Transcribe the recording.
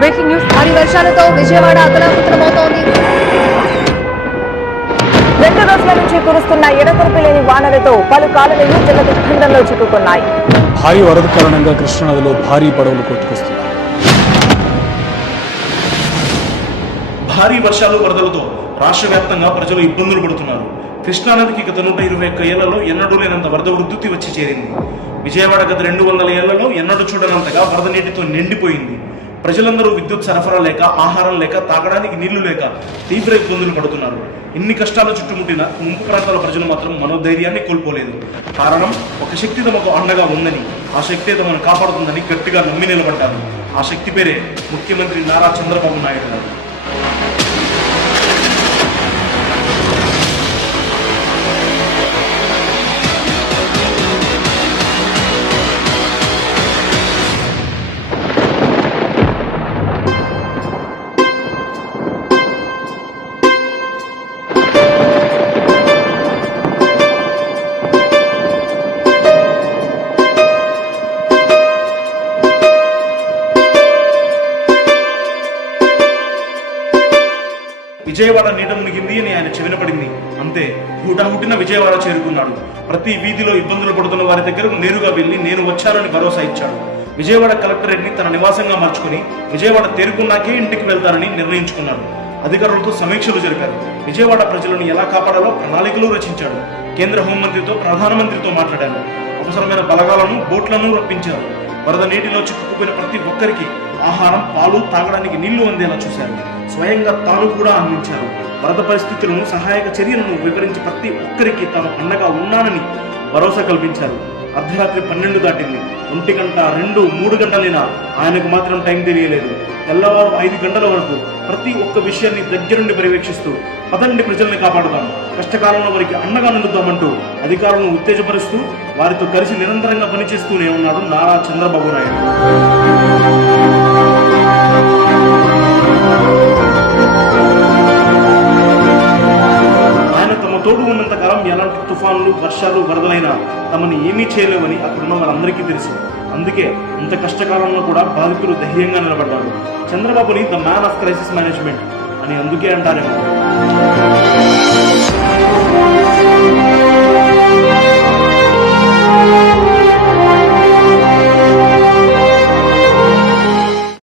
Breaking news. భారీ వర్షాలతో విజయవాడ అతలాకుతలమవుతోంది. 2 రోజుల నుంచి కురుస్తున్న ఎడతెరిపి లేని వానలతో పలు కాలువలు జల దిగ్బంధంలో చిక్కుకున్నాయి. భారీ వరద కారణంగా కృష్ణానదిలో భారీ పడవలు కొట్టుకొస్తున్నాయి. భారీ వర్షాలు వరదలతో రాష్ట్ర వ్యాప్తంగా ప్రజలు ఇబ్బందులు పడుతున్నారు. కృష్ణానదికి గత 121 ఏళ్లలో ఎన్నడూ లేనంత వరద ఉధృతి వచ్చి చేరింది. విజయవాడ గత 200 ఏళ్లలో ఎన్నడూ చూడనంతగా వరద నీటితో నిండిపోయింది. ప్రజలందరూ విద్యుత్ సరఫరా లేక, ఆహారం లేక, తాగడానికి నీళ్లు లేక తీవ్ర ఇబ్బందులు పడుతున్నారు. ఇన్ని కష్టాలు చుట్టుముట్టిన ముంపు ప్రాంతాల ప్రజలు మాత్రం మనోధైర్యాన్ని కోల్పోలేదు. కారణం, ఒక శక్తి తమకు అండగా ఉందని, ఆ శక్తే తమను కాపాడుతుందని గట్టిగా నమ్మి నిలబడ్డారు. ఆ శక్తి పేరే ముఖ్యమంత్రి నారా చంద్రబాబు నాయుడు గారు. విజయవాడ నీట మునిగింది అని ఆయన చెవిన పడింది. అంతే, హుటాహుటిన విజయవాడ చేరుకున్నాడు. ప్రతి వీధిలో ఇబ్బందులు పడుతున్న వారి దగ్గరకు నేరుగా వెళ్లి నేను వచ్చానని భరోసా ఇచ్చాడు. విజయవాడ కలెక్టరేట్ ని తన నివాసంగా మార్చుకుని విజయవాడ తేరుకున్నాకే ఇంటికి వెళ్తానని నిర్ణయించుకున్నాడు. అధికారులతో సమీక్షలు జరిపారు. విజయవాడ ప్రజలను ఎలా కాపాడాలో ప్రణాళికలు రచించాడు. కేంద్ర హోంమంత్రితో, ప్రధానమంత్రితో మాట్లాడారు. అవసరమైన బలగాలను, బోట్లను రప్పించారు. వరద నీటిలో చిక్కుకుపోయిన ప్రతి ఒక్కరికి ఆహారం, పాలు, తాగడానికి నీళ్లు అందేలా చూశారు. స్వయంగా తాను కూడా అందించారు. వరద పరిస్థితులను, సహాయక చర్యలను వివరించి ప్రతి ఒక్కరికి తాను అండగా ఉన్నానని భరోసా కల్పించారు. అర్ధరాత్రి 12 దాటింది. 1 గంట, 2, 3 గంటలైనా ఆయనకు మాత్రం టైం తెలియలేదు. తెల్లవారు 5 గంటల వరకు ప్రతి ఒక్క విషయాన్ని దగ్గరుండి పర్యవేక్షిస్తూ పదండి ప్రజల్ని కాపాడుదాం, కష్టకాలంలో వారికి అండగా నిలుద్దామంటూ అధికారులను ఉత్తేజపరుస్తూ వారితో కలిసి నిరంతరంగా పనిచేస్తూనే ఉన్నాడు నారా చంద్రబాబు నాయుడు. ఆయన తమ తోడు ఉన్నంతకాలం ఎలాంటి తుఫాన్లు, వర్షాలు, వరదలైనా తమని ఏమీ చేయలేవని అక్కడున్న వారందరికీ తెలుసు. అందుకే ఇంత కష్టకాలంలో కూడా బాధితులు ధైర్యంగా నిలబడ్డారు. చంద్రబాబుని the man of crisis management అని అందుకే అంటారేమో.